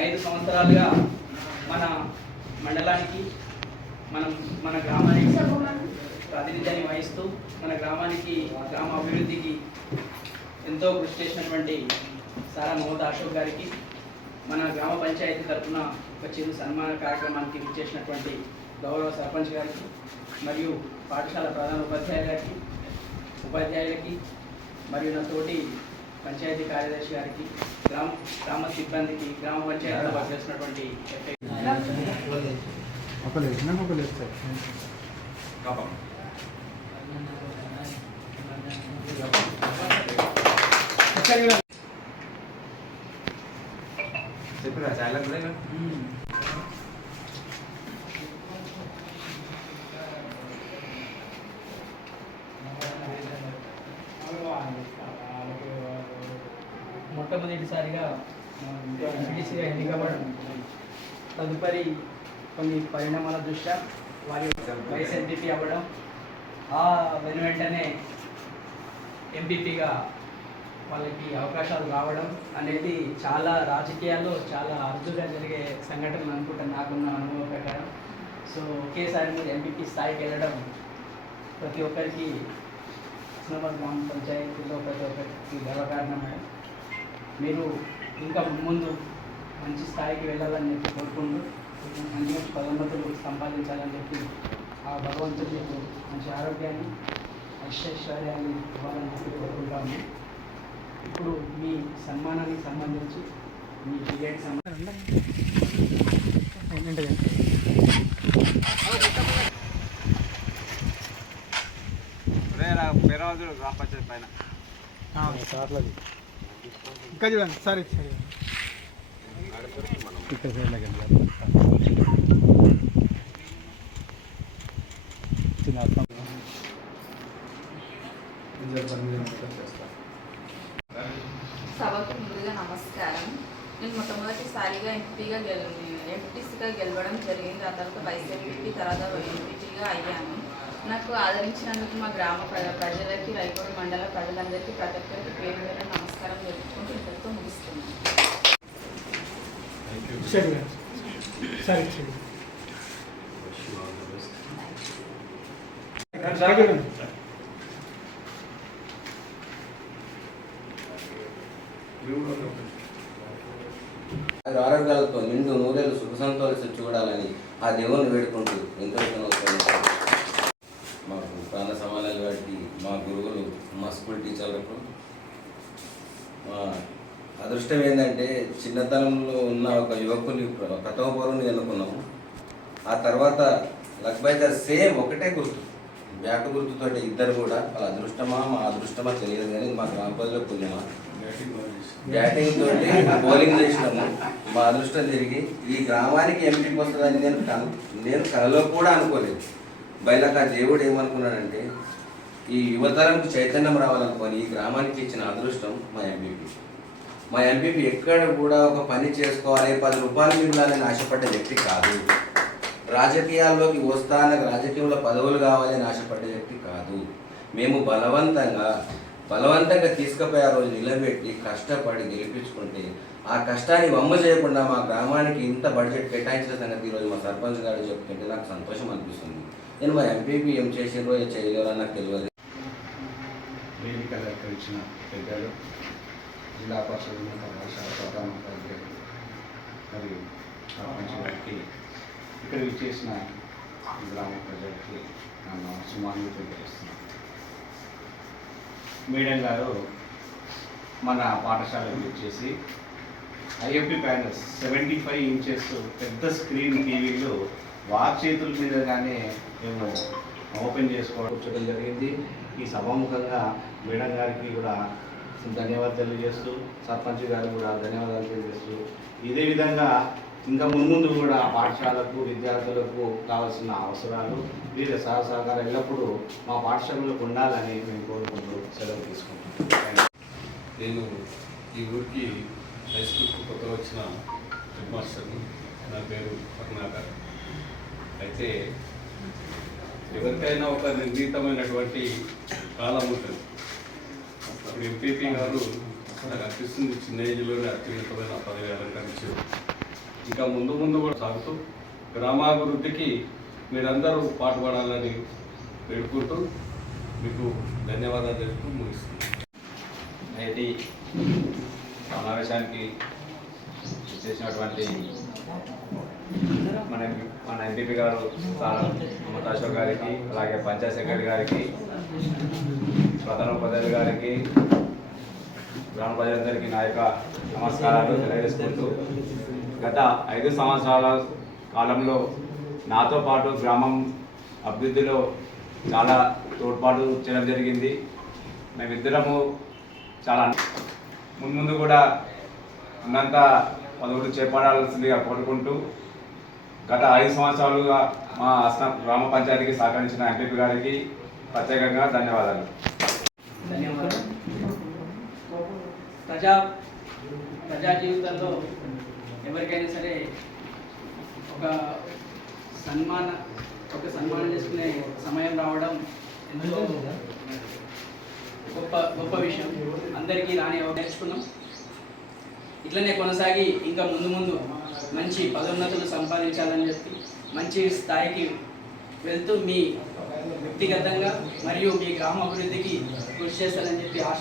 ఐదు సంవత్సరాలుగా మన మండలానికి మనం మన గ్రామానికి ప్రాతినిధ్యాన్ని వహిస్తూ మన గ్రామానికి గ్రామ అభివృద్ధికి ఎంతో కృషి చేసినటువంటి సారా మమత అశోక్ గారికి మన గ్రామ పంచాయతీ తరఫున ఒక చిరు సన్మాన కార్యక్రమానికి విచ్చేసినటువంటి గౌరవ సర్పంచ్ గారికి మరియు పాఠశాల ప్రధాన ఉపాధ్యాయులకి ఉపాధ్యాయులకి మరియు నా తోటి పంచాయతీ కార్యదర్శి గారికి గ్రామ గ్రామ సిబ్బందికి గ్రామ పంచాయతీలో పనిచేస్తున్నటువంటి చెప్పిరా చాలా కూడా మొట్టమొదటిసారిగా ఎంపీటీసీగా ఎన్నికవ్వడం తదుపరి కొన్ని పరిణామాల దృష్ట్యా వారి వైస్ ఎంపీపీ అవ్వడం ఆ వెను వెంటనే ఎంపీపీగా వాళ్ళకి అవకాశాలు రావడం అనేది చాలా రాజకీయాల్లో చాలా అరుదుగా జరిగే సంఘటనలు అనుకుంటాను నాకున్న అనుభవం ప్రకారం. సో ఒకేసారి మీరు ఎంపీపీ స్థాయికి వెళ్ళడం ప్రతి ఒక్కరికి హుస్నాబాద్ గ్రామ పంచాయతీలో ప్రతి ఒక్కరికి గర్వకారణం మేడం మీరు ఇంకా ముందు మంచి స్థాయికి వెళ్ళాలని చెప్పి కోరుకుంటూ మంచి పదోన్నతులు సంపాదించాలని చెప్పి ఆ భగవంతుడు మీకు మంచి ఆరోగ్యాన్ని ఐశ్వర్యాన్ని ఇవ్వాలని చెప్పి కోరుకుంటాము ఇప్పుడు మీ సన్మానానికి సంబంధించి మీ పీరియడ్ సంబంధించి పేరవాదులు గ్రామ పంచాయతీ పైన ఇంకా చూడండి సరే సరే ఇక్కడ సైడ్లోకి సభకు ముందుగా నమస్కారం. నేను మొట్టమొదటిసారిగా ఎంపీగా గెల ఎంపీటీసీగా గెలవడం జరిగింది. ఆ తర్వాత వైస్ ఎంపీ తర్వాత ఎంపీటీగా అయ్యాను. నాకు ఆదరించినందుకు మా గ్రామ ప్ర- ప్రజలకి రైకోడు మండల ప్రజలందరికీ ప్రతి ఒక్కరికి పేరు పేరు నమస్కారం జరుపుకుంటూ ఇంతటితో ముగిస్తున్నాను. ఆరోగ్యాలతో నిండు నూరేళ్ళు సుఖ సంతోషాలు చూడాలని ఆ దేవుని వేడుకుంటూ ఎంతో మాకు ప్రాణ సమానాలు బట్టి మా గురువులు మా స్కూల్ టీచర్లకు మా అదృష్టం ఏంటంటే చిన్నతనంలో ఉన్న ఒక యువకుని ప్ర- ప్రథమ పౌరుని ఎన్నుకున్నాము ఆ తర్వాత లక్బైజర్ సేమ్ ఒకటే గుర్తు. బ్యాట్ గుర్తుతోటి ఇద్దరు కూడా వాళ్ళ అదృష్టమా మా అదృష్టమా తెలియదు కానీ మా గ్రామ ప్రజల పుణ్యమా. బ్యాటింగ్ తోటి బౌలింగ్ చేసినాము. మా అదృష్టం తిరిగి ఈ గ్రామానికి ఎంపీకి వస్తుందని నేను నేను కలలో కూడా అనుకోలేదు. బయలాక దేవుడు ఏమనుకున్నాడంటే ఈ యువతరంకు చైతన్యం రావాలనుకొని ఈ గ్రామానికి ఇచ్చిన అదృష్టం మా ఎంపీపీ మా ఎంపీపీ ఎక్కడ కూడా ఒక పని చేసుకోవాలి పది రూపాయలు మిగిలాలని ఆశపడ్డ వ్యక్తి కాదు. రాజకీయాల్లోకి వస్తానని రాజకీయంలో పదవులు కావాలని ఆశపడ్డ వ్యక్తి కాదు. మేము బలవంతంగా బలవంతంగా తీసుకుపోయి ఆ రోజు నిలబెట్టి కష్టపడి గెలిపించుకుంటే ఆ కష్టాన్ని వమ్మ చేయకుండా మా గ్రామానికి ఇంత బడ్జెట్ కేటాయించిన సంగతి ఈరోజు మా సర్పంచ్ గారు చెప్తుంటే నాకు సంతోషం అనిపిస్తుంది. నేను మా ఎంపీపీ ఏం చేసిండ్రో రోజు చేయలేరో నాకు తెలియదు. వేదిక అలంకరించిన పెద్దలు జిల్లా పరిషత్ ఉన్నత పాఠశాల ప్రధాన ఉపాధ్యాయులు మరియు సర్పంచ్ గారికి ఇక్కడ విచ్చేసిన గ్రామ ప్రజలకి నన్ను సుమాన్లు తెలియజేస్తున్నాను. మేడం గారు మన పాఠశాల విచ్చేసి IMP panels seventy five inches పెద్ద స్క్రీన్ టీవీలు వార్ చేతుల మీదగానే మేము ఓపెన్ చేసుకోవడం జరిగింది. ఈ సభాముఖంగా మేడం గారికి కూడా ధన్యవాదాలు తెలియజేస్తూ సర్పంచ్ గారికి కూడా ధన్యవాదాలు తెలియజేస్తూ ఇదే విధంగా ఇంకా మున్ముందు కూడా పాఠశాలకు విద్యార్థులకు కావాల్సిన అవసరాలు వీరి సహ సహకారం ఎల్లప్పుడూ మా పాఠశాలకు ఉండాలని మేము కోరుకుంటూ సెలవు తీసుకుంటున్నాం. నేను ఈ ఊరికి హై స్కూల్కి కొత్త వచ్చిన హెడ్ మాస్టర్ని నా పేరు కరుణాకర్ అయితే ఎవరికైనా ఒక నిర్ణీతమైనటువంటి కాలం ఉంటుంది. అప్పుడు ఎంపీపీ గారు నాకు అనిపిస్తుంది చిన్న ఏజ్లోనే అత్యున్నతమైన పదవి అలంకరించారు ఇంకా ముందు ముందు కూడా సాగుతూ గ్రామాభివృద్ధికి మీరందరూ పాటుపడాలని వేడుకుంటూ మీకు ధన్యవాదాలు తెలుపుతూ ముగిస్తున్నాను. నేటి సమావేశానికి చేసినటువంటి మన మన ఎంపీపీ గారు మమతా అశోక్ గారికి అలాగే పంచాయత్ సెక్రటరీ గారికి ప్రధాన ఉపాధ్యాయులు గారికి గ్రామ ప్రజలందరికీ నా యొక్క నమస్కారాలు తెలియజేసుకుంటూ గత ఐదు సంవత్సరాల కాలంలో నాతో పాటు గ్రామం అభివృద్ధిలో చాలా తోడ్పాటు చేయడం జరిగింది. మేమిద్దరము చాలా ముందు కూడా ఉన్నంత పదవులు చేపడాల్సిందిగా కోరుకుంటూ గత ఐదు సంవత్సరాలుగా మా అస్సాం గ్రామ పంచాయతీకి సహకరించిన ఎంపీపీ గారికి ప్రత్యేకంగా ధన్యవాదాలు. ధన్యవాదాలు. ప్రజా ప్రజా జీవితంలో ఎవరికైనా సరే ఒక సన్మాన ఒక సన్మానం చేసుకునే సమయం రావడం ఎంతో గొప్ప గొప్ప విషయం. అందరికీ రాని నేర్చుకున్నాం. ఇట్లనే కొనసాగి ఇంకా ముందు ముందు మంచి పదోన్నతులు సంపాదించాలని చెప్పి మంచి స్థాయికి వెళ్తూ మీ వ్యక్తిగతంగా మరియు మీ గ్రామ అభివృద్ధికి కృషి చేస్తారని చెప్పి ఆశ